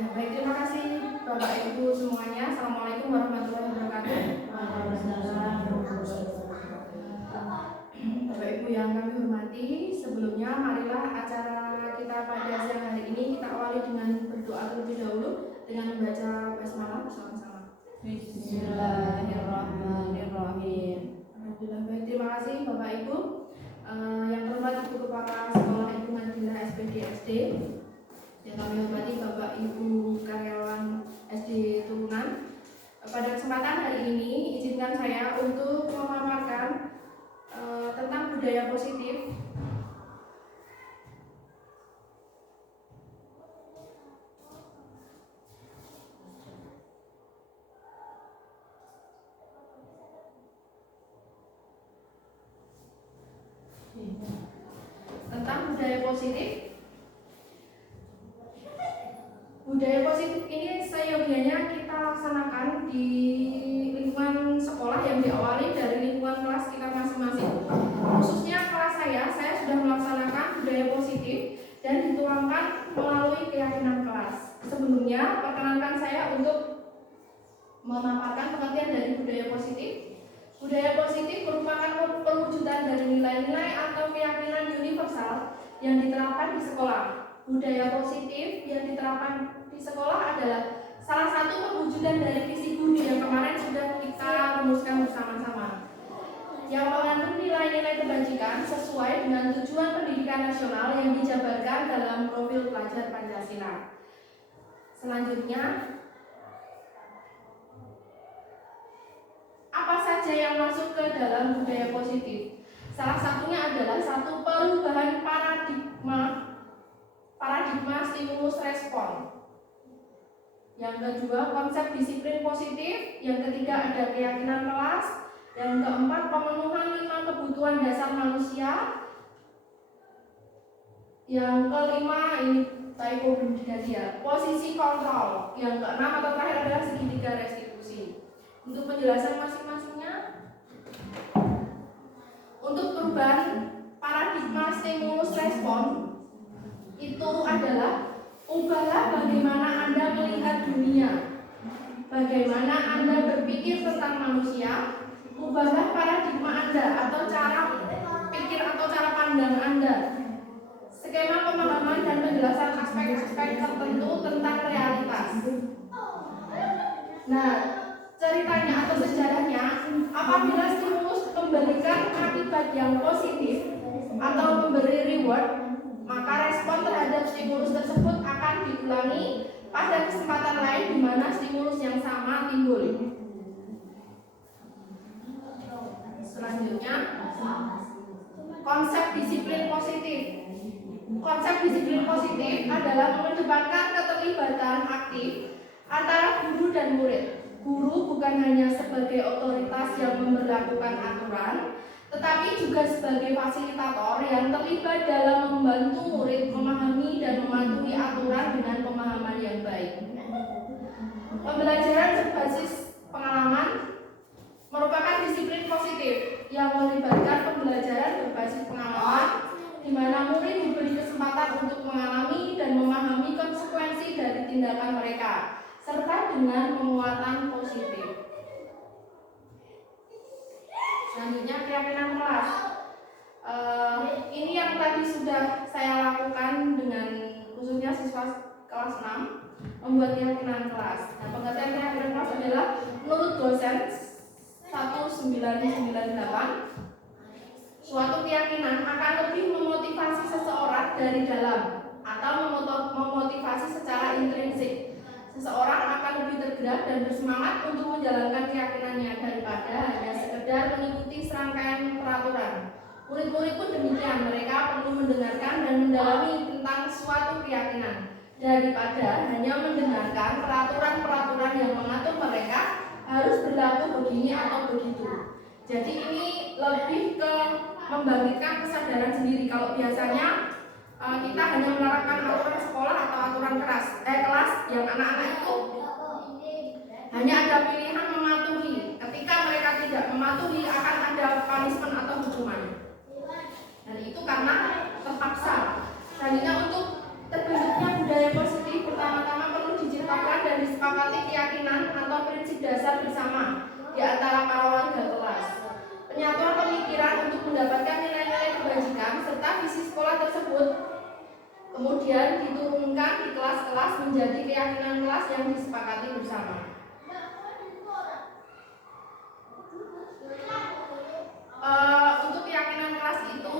Ya, baik, terima kasih Bapak Ibu semuanya. Assalamualaikum warahmatullahi wabarakatuh. Bapak Ibu yang kami hormati, sebelumnya marilah acara kita pada siang hari ini kita awali dengan berdoa terlebih dahulu dengan membaca basmalah bersama-sama. Bismillahirrahmanirrahim. Alhamdulillah, baik, terima kasih Bapak Ibu. Yang terhormat Ibu Kepala Sekolah Ibu Madinah SPD SD, yang kami hormati Bapak Ibu karyawan SD Turunan. Pada kesempatan hari ini izinkan saya untuk memaparkan tentang budaya positif. Tentang budaya positif. Budaya positif ini seyogianya kita laksanakan di lingkungan sekolah yang diawali dari lingkungan kelas kita masing-masing. Khususnya kelas saya sudah melaksanakan budaya positif dan dituangkan melalui keyakinan kelas. Sebelumnya, perkenankan saya untuk memaparkan pengertian dari budaya positif. Budaya positif merupakan perwujudan dari nilai-nilai atau keyakinan universal yang diterapkan di sekolah. Budaya positif yang diterapkan di sekolah adalah salah satu perwujudan dari visi budi yang kemarin sudah kita rumuskan bersama-sama, yang mengandung nilai-nilai kebajikan sesuai dengan tujuan pendidikan nasional yang dijabarkan dalam profil pelajar Pancasila. Selanjutnya, apa saja yang masuk ke dalam budaya positif? Salah satunya adalah satu, perubahan paradigma stimulus respon. Yang kedua, konsep disiplin positif. Yang ketiga, ada keyakinan kelas. Yang keempat, pemenuhan 5 kebutuhan dasar manusia. Yang kelima, ini typo belum diganti ya, posisi kontrol. Yang keenam atau terakhir adalah segitiga restitusi. Untuk penjelasan masing-masingnya, untuk perubahan paradigma stimulus respon itu adalah ubahlah bagaimana Anda melihat dunia, bagaimana Anda berpikir tentang manusia. Ubahlah paradigma Anda atau cara pikir atau cara pandang Anda, skema pemahaman dan penjelasan aspek-aspek tertentu tentang realitas. Nah, ceritanya atau sejarahnya, apabila stimulus memberikan akibat yang positif atau memberi reward, maka respon terhadap stimulus tersebut akan diulangi pada kesempatan lain di mana stimulus yang sama timbul. Selanjutnya, konsep disiplin positif. Konsep disiplin positif adalah mengedepankan keterlibatan aktif antara guru dan murid. Guru bukan hanya sebagai otoritas yang memberlakukan aturan, tetapi juga sebagai fasilitator yang terlibat dalam membantu murid memahami dan mematuhi aturan dengan pemahaman yang baik. Pembelajaran berbasis pengalaman merupakan disiplin positif yang melibatkan pembelajaran berbasis pengalaman, di mana murid diberi kesempatan untuk mengalami dan memahami konsekuensi dari tindakan mereka, serta dengan penguatan positif. Selanjutnya, keyakinan kelas. Ini yang tadi sudah saya lakukan dengan khususnya siswa kelas 6, membuat keyakinan kelas. Nah, pengertian keyakinan kelas adalah menurut dosen 1998, suatu keyakinan akan lebih memotivasi seseorang dari dalam atau memotivasi secara intrinsik. Seseorang akan lebih tergerak dan bersemangat untuk menjalankan keyakinannya daripada hanya sekedar mengikuti serangkaian peraturan. Murid-murid pun demikian, mereka perlu mendengarkan dan mendalami tentang suatu keyakinan daripada hanya mendengarkan peraturan-peraturan yang mengatur mereka harus berlaku begini atau begitu. Jadi ini lebih ke membangkitkan kesadaran sendiri. Kalau biasanya kita hanya menerapkan aturan sekolah atau aturan kelas yang anak-anak itu hanya ada pilihan mematuhi. Ketika mereka tidak mematuhi akan ada punishment atau hukuman. Dan itu karena terpaksa. Selanjutnya, untuk terbentuknya budaya positif pertama-tama perlu dasar bersama di antara para warga kelas. Penyatuan pemikiran untuk mendapatkan nilai-nilai kebajikan serta visi sekolah tersebut kemudian diturunkan di kelas-kelas menjadi keyakinan kelas yang disepakati bersama. Untuk keyakinan kelas itu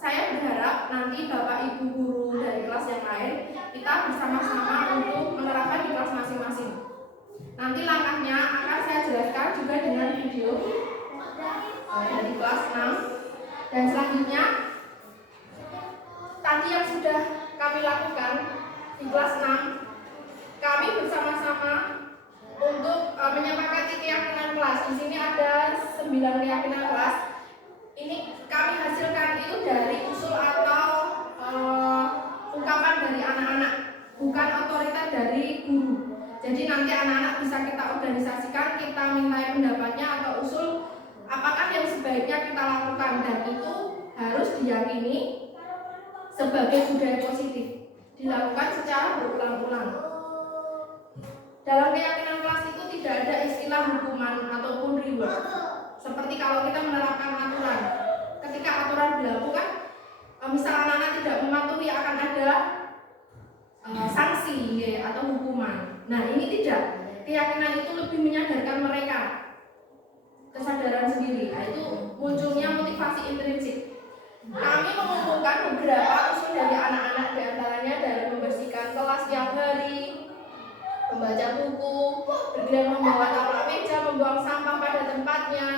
saya berharap nanti Bapak Ibu guru dari kelas yang lain kita bersama-sama untuk menerapkan di kelas masing-masing. Nanti langkahnya akan saya jelaskan juga dengan video dari kelas 6. Dan selanjutnya tadi yang sudah kami lakukan di kelas 6, kami bersama-sama untuk menyepakati keyakinan kelas. Di sini ada 9 keyakinan kelas. Ini kami hasilkan itu dari usul atau ungkapan dari anak-anak, bukan otoritas dari guru. Jadi nanti anak-anak bisa kita organisasikan, kita minta pendapatnya atau usul apakah yang sebaiknya kita lakukan, dan itu harus diyakini sebagai budaya positif, dilakukan secara berulang-ulang. Dalam keyakinan kelas itu tidak ada istilah hukuman ataupun reward. Seperti kalau kita menerapkan aturan, ketika aturan berlaku kan, misal anak-anak tidak mematuhi akan ada sanksi atau hukuman. Nah ini tidak, keyakinan itu lebih menyadarkan mereka kesadaran sendiri. Nah, itu munculnya motivasi intrinsik. Kami mengumpulkan beberapa usul dari anak-anak, diantaranya dari membersihkan kelas tiap hari, membaca buku, bergerak membawa taplak meja, membuang sampah pada tempatnya,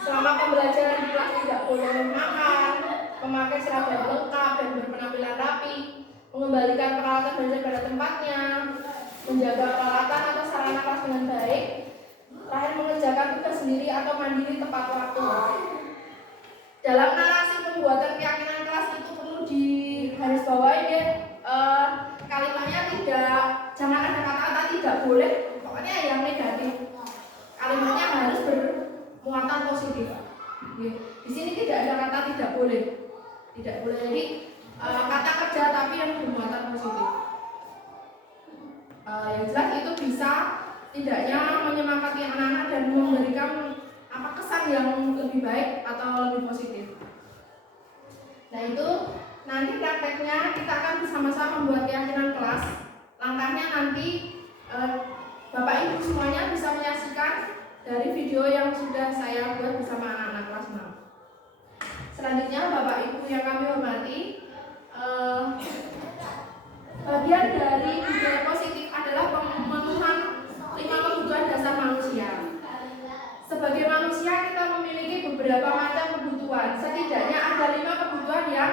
selama pembelajaran di kelas tidak boleh makan, memakai seragam lengkap dan berpenampilan rapi, mengembalikan peralatan belajar pada tempatnya, menjaga peralatan atau sarana kelas dengan baik, terakhir mengerjakan tugas sendiri atau mandiri tepat waktu. Dalam narasi pembuatan keyakinan kelas itu perlu digarisbawahi ya, kalimatnya tidak, jangan ada kata-kata tidak boleh, pokoknya yang negatif. Kalimatnya harus bermuatan positif. Di sini tidak ada kata tidak boleh. Tidak boleh jadi kata kerja tapi yang bermuatan positif. Yang jelas itu bisa tidaknya menyemangati anak-anak dan memberikan kesan yang lebih baik atau lebih positif. Nah itu nanti prakteknya kita akan bersama-sama membuat keyakinan kelas. Langkahnya nanti Bapak Ibu semuanya bisa menyaksikan dari video yang sudah saya buat bersama anak-anak kelas 6. Selanjutnya Bapak Ibu yang kami hormati, bagian dari budaya positif adalah pemenuhan 5 kebutuhan dasar manusia. Sebagai manusia kita memiliki beberapa macam kebutuhan. Setidaknya ada 5 kebutuhan yang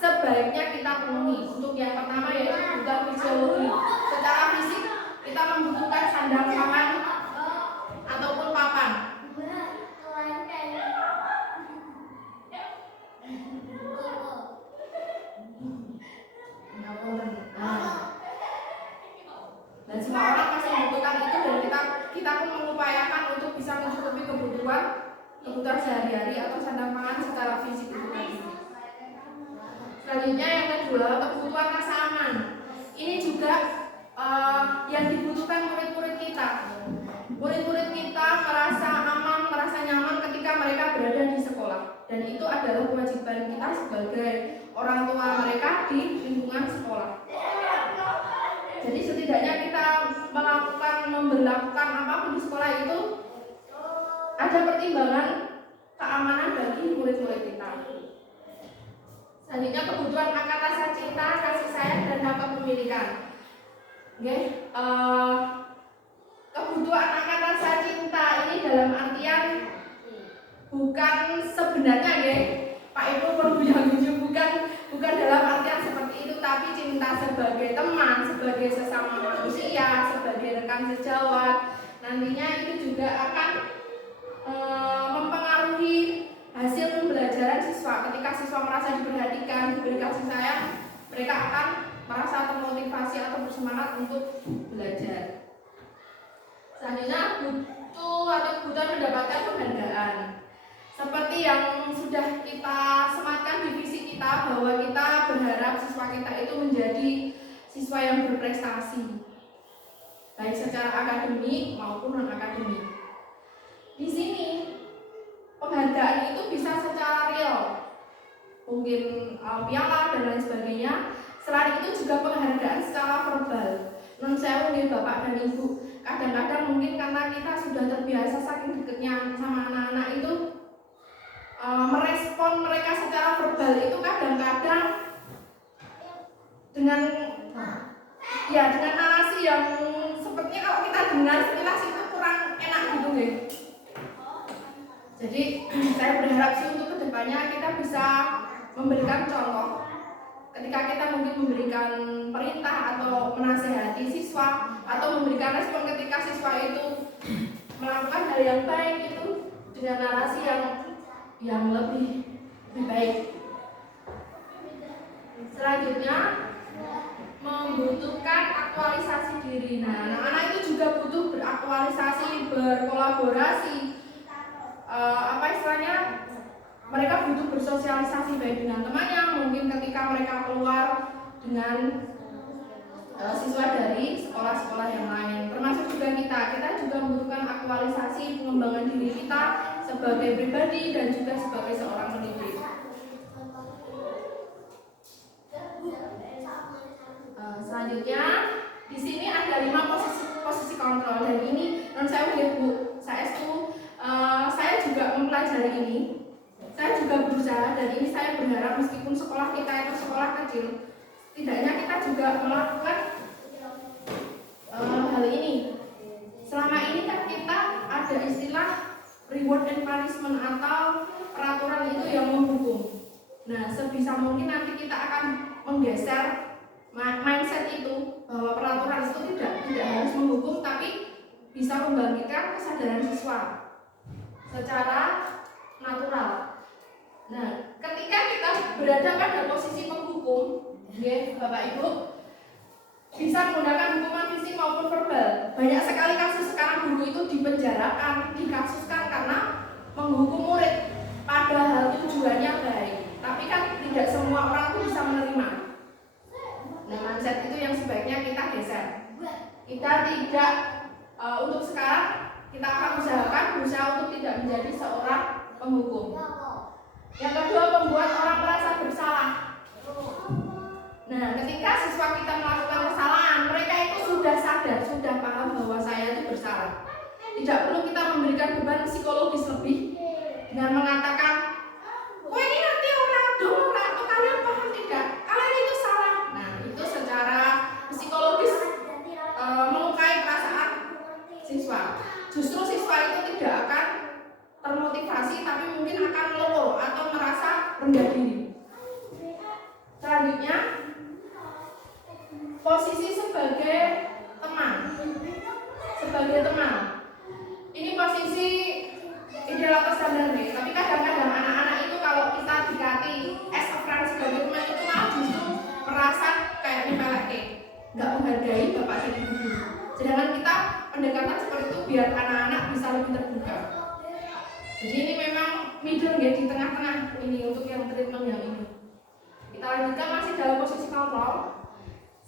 sebaiknya kita penuhi. Untuk yang pertama yaitu kebutuhan fisiologi. Secara fisik kita membutuhkan sandang pangan ataupun papan. Dan semua orang pasti membutuhkan itu, dan kita pun mengupayakan untuk bisa mencukupi kebutuhan sehari-hari atau sandang pangan secara fisik itu tadi. Selanjutnya yang kedua, kebutuhan rasa aman. Ini juga yang dibutuhkan murid-murid kita. Murid-murid kita merasa aman, merasa nyaman ketika mereka berada di sekolah, dan itu adalah kewajiban kita sebagai orang tua mereka di lingkungan sekolah. Jadi setidaknya kita memberlakukan apapun di sekolah itu ada pertimbangan keamanan bagi murid-murid kita. Selanjutnya kebutuhan akan rasa cinta, kasih sayang, dan hak kepemilikan. Kebutuhan akan rasa cinta ini dalam artian bukan sebenarnya Pak Ibu perlu yang bukan dalam artian seperti itu, tapi cinta sebagai teman, sebagai sesama manusia, sebagai rekan sejawat. Nantinya itu juga akan mempengaruhi hasil pembelajaran siswa. Ketika siswa merasa diperhatikan, diberi kasih sayang, mereka akan merasa termotivasi atau bersemangat untuk belajar. Selanjutnya kebutuhan mendapatkan penghargaan. Seperti yang sudah kita sematkan di visi kita, bahwa kita berharap siswa kita itu menjadi siswa yang berprestasi. baik secara akademik maupun non akademik. Di sini penghargaan itu bisa secara real, mungkin piala dan lain sebagainya. Selain itu juga penghargaan secara verbal. Non sewu nih Bapak dan Ibu, kadang-kadang mungkin karena kita sudah terbiasa saking deketnya sama anak-anak itu, merespon mereka secara verbal itu kadang-kadang dengan narasi yang sepertinya kalau kita dengar sekilas itu kurang enak gitu nih. Jadi saya berharap sih untuk kedepannya kita bisa memberikan contoh ketika kita mungkin memberikan perintah atau menasehati siswa atau memberikan respon ketika siswa itu melakukan hal yang baik itu dengan narasi yang lebih baik. Selanjutnya membutuhkan aktualisasi diri. Nah, anak-anak itu juga butuh beraktualisasi, berkolaborasi. Mereka butuh bersosialisasi baik dengan temannya, mungkin ketika mereka keluar dengan siswa dari sekolah-sekolah yang lain. Termasuk juga kita juga membutuhkan aktualisasi pengembangan diri kita sebagai pribadi dan juga sebagai seorang pendidik. Selanjutnya di sini ada 5 posisi kontrol, dan ini non saya lihat Bu, saya juga mempelajari ini. Saya juga berusaha, dan ini saya berharap meskipun sekolah kita itu sekolah kecil, setidaknya kita juga melakukan hal ini. Selama ini kan kita ada istilah reward and punishment atau peraturan itu yang menghukum. Nah, sebisa mungkin nanti kita akan menggeser mindset itu, bahwa peraturan itu tidak harus menghukum, tapi bisa membangkitkan kesadaran siswa secara natural. Nah, ketika kita berada pada posisi penghukum, ya Bapak Ibu, bisa menggunakan hukuman fisik maupun verbal. Banyak sekali kasus sekarang guru itu dipenjarakan, dikasuskan karena menghukum murid, padahal tujuannya baik. Tapi kan tidak semua orang itu bisa menerima. Nah, mindset itu yang sebaiknya kita geser. Kita tidak untuk sekarang kita akan berusaha untuk tidak menjadi seorang penghukum. Yang kedua, membuat orang merasa bersalah. Nah, ketika siswa kita melakukan kesalahan, mereka itu sudah sadar, sudah paham bahwa saya itu bersalah. Tidak perlu kita memberikan beban psikologis lebih dengan mengatakan, "Wah, ini nanti orang dong, atau kalian paham tidak? Kalian itu salah." Nah, itu secara psikologis melukai perasaan siswa. Justru siswa itu tidak akan termotivasi, tapi mungkin akan lelah atau merasa rendah diri. Selanjutnya, posisi sebagai teman. Ini posisi ideal atau standar nih, tapi kadang-kadang anak-anak itu kalau kita dikati as a friend sebagai teman itu malah justru merasa kayak nyepeleke, nggak menghargai bapak dan ibu. Sedangkan kita pendekatan seperti itu biar anak-anak bisa lebih terbuka. Jadi ini memang middle ya, di tengah-tengah ini untuk yang treatment yang ini. Kita lanjutkan masih dalam posisi kontrol.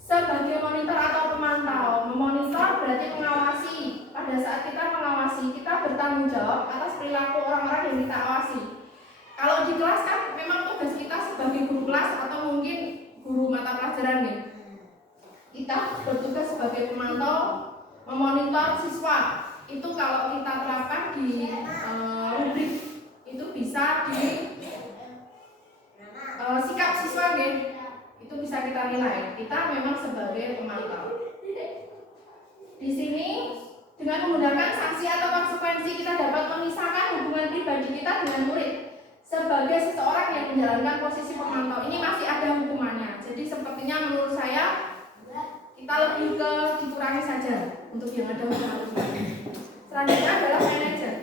Sebagai monitor atau pemantau, memonitor berarti mengawasi. Pada saat kita mengawasi, kita bertanggung jawab atas perilaku orang-orang yang kita awasi. Kalau di kelas kan memang tugas kita sebagai guru kelas atau mungkin guru mata pelajaran nih. Kita bertugas sebagai pemantau, memonitor siswa. Itu kalau kita terapkan di rubrik itu bisa di sikap siswa nih. Itu bisa kita nilai. Kita memang sebagai pemantau. Di sini dengan menggunakan sanksi atau konsekuensi kita dapat memisahkan hubungan pribadi kita dengan murid. Sebagai seseorang yang menjalankan posisi pemantau ini masih ada hukumannya. Jadi sepertinya menurut saya kita lebih ke dikurangi saja untuk yang ada hukuman. Selanjutnya adalah manajer.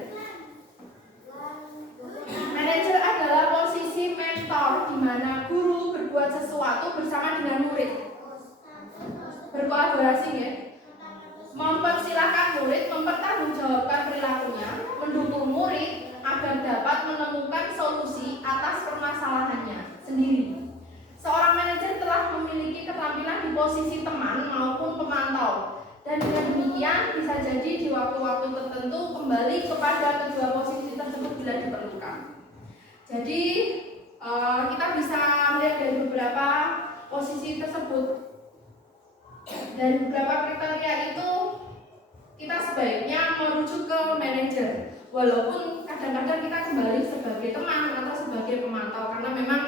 Manajer adalah posisi mentor di mana guru berbuat sesuatu bersama dengan murid. Berkolaborasi ya. Mempersilahkan murid mempertanggungjawabkan perilakunya, mendukung murid agar dapat menemukan solusi atas permasalahannya sendiri. Seorang manajer telah memiliki keterampilan di posisi teman maupun pemantau. Dan dengan demikian bisa jadi di waktu-waktu tertentu kembali kepada kedua posisi tersebut bila diperlukan. Jadi kita bisa melihat dari beberapa posisi tersebut. Dari beberapa kriteria itu kita sebaiknya merujuk ke manajer. Walaupun kadang-kadang kita kembali sebagai teman atau sebagai pemantau, karena memang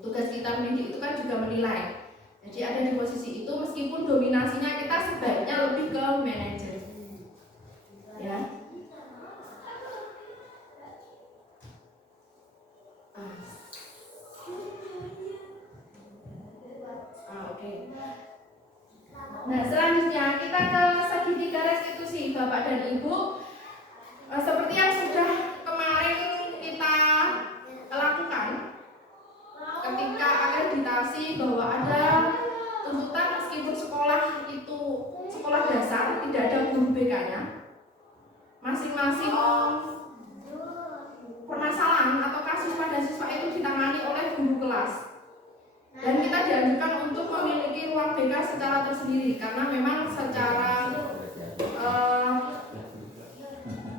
tugas kita mendidik itu kan juga menilai. Jadi ada di posisi itu meskipun dominasinya kita sebaiknya lebih ke manajer. Ya. Oke. Nah, selanjutnya kita ke segitiga restitusi, Bapak dan Ibu. Seperti yang sudah kemarin kita lakukan ketika akreditasi, bahwa ada tuntutan meskipun sekolah itu sekolah dasar tidak ada guru BK-nya, masing-masing permasalahan atau kasus pada siswa itu ditangani oleh guru kelas. Dan kita dianjurkan untuk memiliki ruang BK secara tersendiri karena memang secara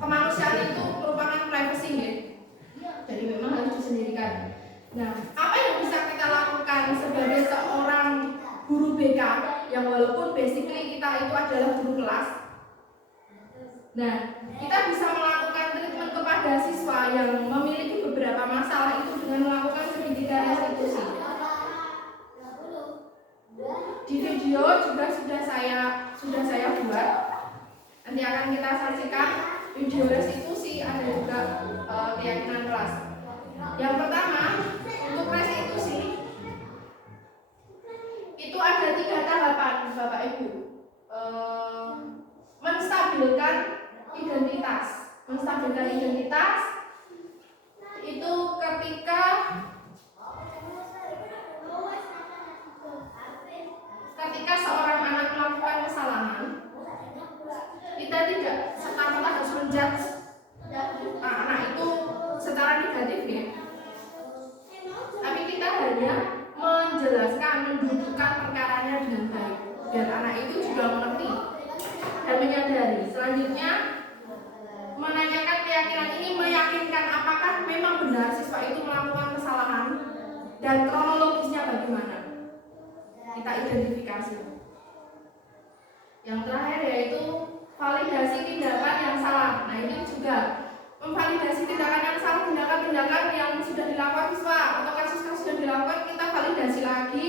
kemanusiaan itu merupakan privacy ya. Jadi memang harus disendirikan. Nah, apa yang bisa kita lakukan sebagai seorang guru BK yang walaupun basically kita itu adalah guru kelas? Nah, kita bisa melakukan treatment kepada siswa yang memiliki beberapa masalah itu dengan melakukan segitiga restitusi. Di video juga sudah saya buat. Nanti akan kita saksikan video restitusi, ada juga keyakinan kelas. Yang pertama, untuk restitusi itu ada 3 tahapan, Bapak Ibu. Menstabilkan identitas. Menstabilkan identitas itu ketika seorang anak melakukan kesalahan, kita tidak serta-merta harus menjudge anak itu secara negatif ya. Tapi kita hanya menjelaskan, mendudukkan perkaranya dengan baik, biar anak itu juga mengerti dan menyadari. Selanjutnya menanyakan keyakinan ini, meyakinkan apakah memang benar siswa itu melakukan kesalahan dan kronologisnya bagaimana. Kita identifikasi. Yang terakhir yaitu validasi tindakan yang salah. Nah, ini juga memvalidasi tindakan yang salah, tindakan-tindakan yang sudah dilakukan siswa atau kasus-kasus yang dilakukan kita validasi lagi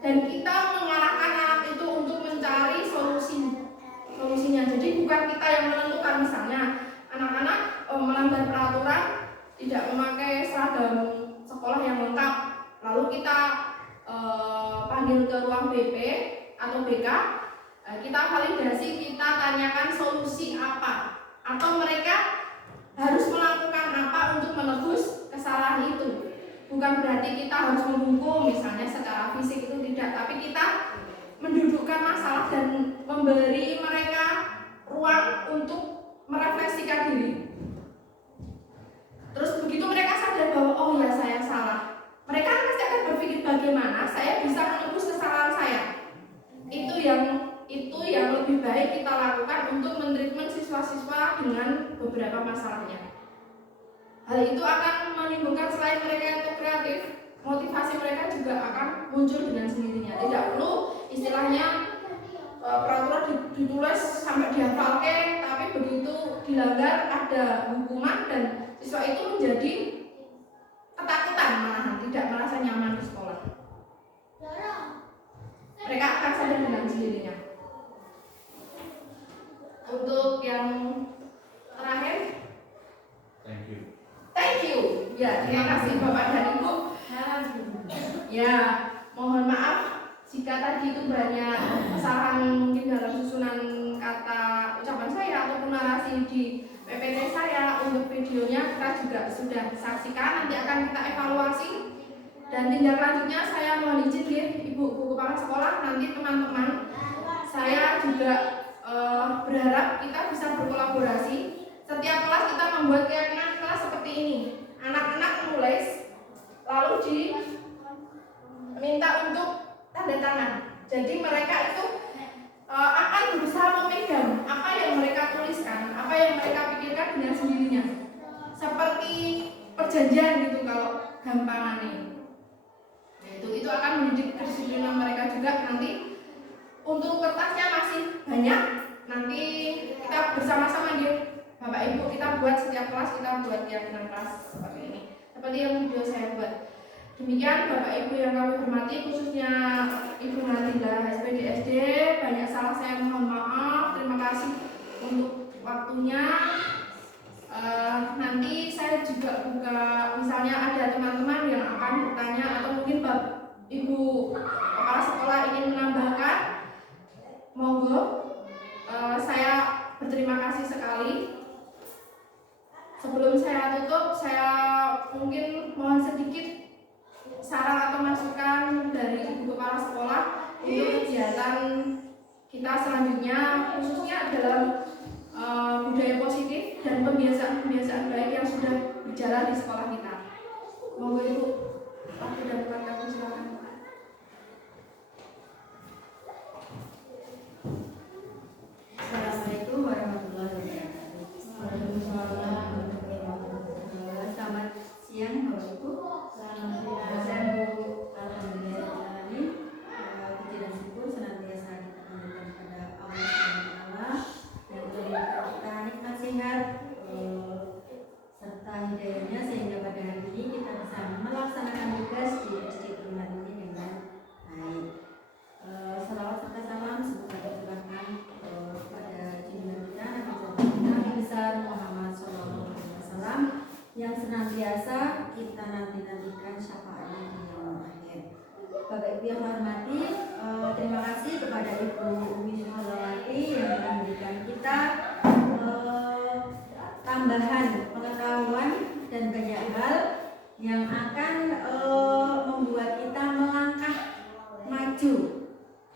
dan kita mengarahkan anak itu untuk mencari solusinya. Jadi bukan kita yang menentukan, misalnya anak-anak melanggar peraturan, tidak memakai seragam sekolah yang lengkap, lalu kita panggil ke ruang BP atau BK, kita validasi, kita tanyakan solusi apa, atau mereka harus melakukan apa untuk menebus kesalahan itu. Bukan berarti kita harus menghukum misalnya secara fisik, itu tidak, tapi kita mendudukkan masalah dan memberi mereka ruang untuk merefleksikan diri. Terus begitu mereka sadar bahwa oh ya saya salah, mereka pasti akan berpikir bagaimana saya bisa menebus kesalahan saya. Itu yang lebih baik kita lakukan untuk mentreatment siswa-siswa dengan beberapa masalahnya. Hal itu akan menimbulkan, selain mereka itu kreatif, motivasi mereka juga akan muncul dengan sendirinya. Tidak perlu istilahnya peraturan ditulis sampai dihafalkan, tapi begitu dilanggar ada hukuman dan siswa itu menjadi ketakutan, malahan tidak merasa nyaman di sekolah. Mereka akan sadar dengan sendirinya. Untuk yang terakhir, thank you. Ya, terima kasih Bapak dan Ibu. Ya, mohon maaf jika tadi itu banyak kesalahan mungkin dalam susunan kata ucapan saya ataupun narasi di PPT saya. Untuk videonya kita juga sudah saksikan, nanti akan kita evaluasi. Dan tindak lanjutnya saya mohon izin ya Ibu Kepala Sekolah, nanti teman-teman saya juga berharap kita bisa berkolaborasi. Setiap kelas kita membuat keyakinan kelas seperti ini. Anak-anak menulis, lalu diminta untuk tanda tangan. Jadi mereka itu akan berusaha memegang apa yang mereka tuliskan, apa yang mereka pikirkan dengan sendirinya, seperti perjanjian gitu kalau gampangannya. Itu akan mendidik kedisiplinan mereka juga. Nanti untuk kertasnya masih banyak, nanti kita bersama-sama dia Bapak Ibu, kita buat setiap kelas, kita buat keyakinan kelas seperti ini, seperti yang video saya buat. Demikian Bapak Ibu yang kami hormati, khususnya Ibu Nadila SPD SD, banyak salah saya mohon maaf. Terima kasih untuk waktunya. Nanti saya juga buka, misalnya ada teman-teman yang akan bertanya atau mungkin Bapak Ibu kepala sekolah ingin menambahkan, monggo. Saya berterima kasih sekali. Sebelum saya tutup, saya mungkin mohon sedikit saran atau masukan dari Ibu Kepala Sekolah untuk kegiatan kita selanjutnya, khususnya dalam budaya positif dan pembiasaan-pembiasaan baik yang sudah berjalan di sekolah kita. Monggo Ibu, waktu dan tempat kami silakan. Assalamualaikum warahmatullahi wabarakatuh. Waalaikumsalam. Selamat siang Bapak Ibu. Selamat siang Bu. Alhamdulillah. Puji dan syukur senantiasa kita panjatkan kepada Allah Subhanahu wa Ta'ala yang telah kita nikmat sehat serta hidayahnya sehingga pada hari ini kita bisa melaksanakan tugas di SD Turunan ini dengan baik. Salawat serta salam semoga tercurahkan kepada junjungan kita Nabi besar Muhammad SAW yang senantiasa kita nantikan syafaatnya di yaumul akhir. Bapak Ibu yang hormati, terima kasih kepada Ibu Umi Suhalawati yang telah memberikan kita tambahan pengetahuan dan banyak hal yang akan membuat kita melangkah maju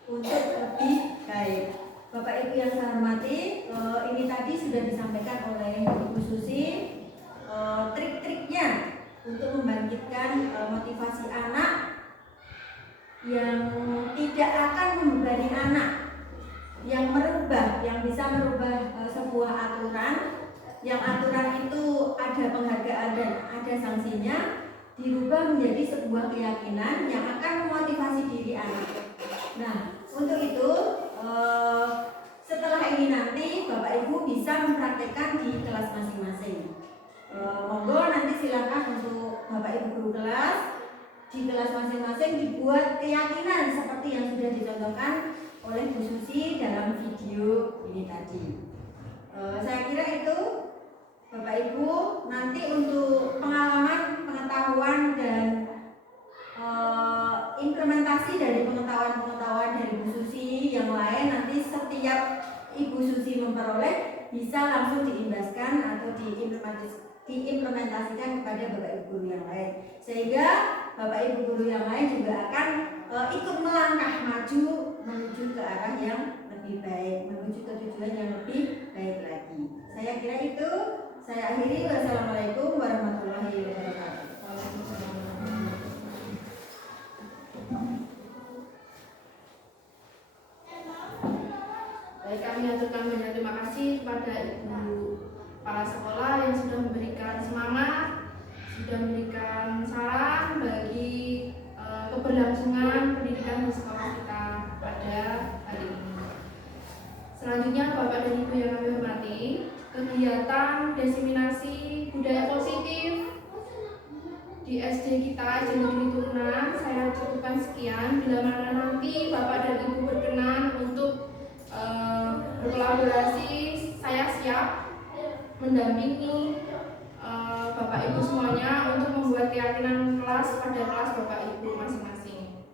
untuk lebih baik. Bapak Ibu yang saya hormati, ini tadi sudah disampaikan oleh Ibu Susi trik-triknya untuk membangkitkan motivasi anak yang tidak akan membebani anak, yang bisa merubah sebuah aturan, yang aturan itu ada penghargaan dan ada sanksinya, dirubah menjadi sebuah keyakinan yang akan memotivasi diri anak. Nah, untuk itu setelah ini nanti Bapak Ibu bisa mempraktekkan di kelas masing-masing. Monggo nanti silakan untuk Bapak Ibu guru kelas di kelas masing-masing dibuat keyakinan seperti yang sudah dicontohkan oleh Bu Susi dalam video ini tadi. Saya kira itu Bapak Ibu nanti untuk pengalaman, pengetahuan dan implementasi dari pengetahuan dari Bu Susi yang lain, nanti setiap Ibu Susi memperoleh bisa langsung diimbaskan atau diimplementasikan kepada Bapak Ibu guru yang lain, sehingga Bapak Ibu guru yang lain juga akan ikut melangkah maju menuju ke arah yang lebih baik, menuju ke tujuan yang lebih baik lagi. Saya kira itu. Saya akhiri. Wassalamualaikum warahmatullahi wabarakatuh. Baik, kami aturkan banyak terima kasih kepada Ibu Kepala Sekolah yang sudah memberikan semangat, sudah memberikan saran bagi keberlangsungan pendidikan di sekolah kita pada hari ini. Selanjutnya Bapak dan Ibu yang kami hormati, kegiatan diseminasi budaya positif di SD kita, SD Negeri Turunan, saya cukupkan sekian. Bila mana nanti Bapak dan Ibu berkenan untuk berkolaborasi, saya siap mendampingi Bapak Ibu semuanya untuk membuat keyakinan kelas pada kelas Bapak Ibu masing-masing.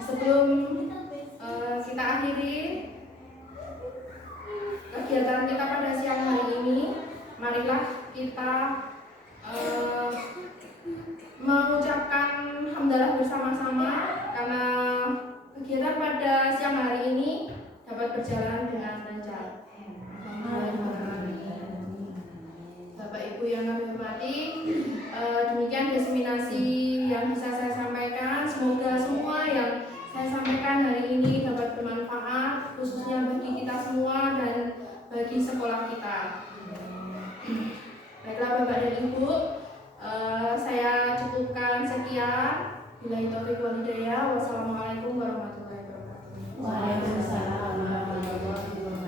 Sebelum kita akhiri kegiatan kita pada siang hari ini, marilah kita mengucapkan hamdalah bersama-sama karena kegiatan pada siang hari ini dapat berjalan dengan lancar. Bapak Ibu yang kami hormati, demikian diseminasi yang bisa saya sampaikan. Semoga semua yang saya sampaikan hari ini dapat bermanfaat sekolah kita. Baiklah Bapak dan Ibu, saya cukupkan sekian. Billahi taufiq wal hidayah. Wassalamualaikum warahmatullahi wabarakatuh. Waalaikumsalam warahmatullahi wabarakatuh.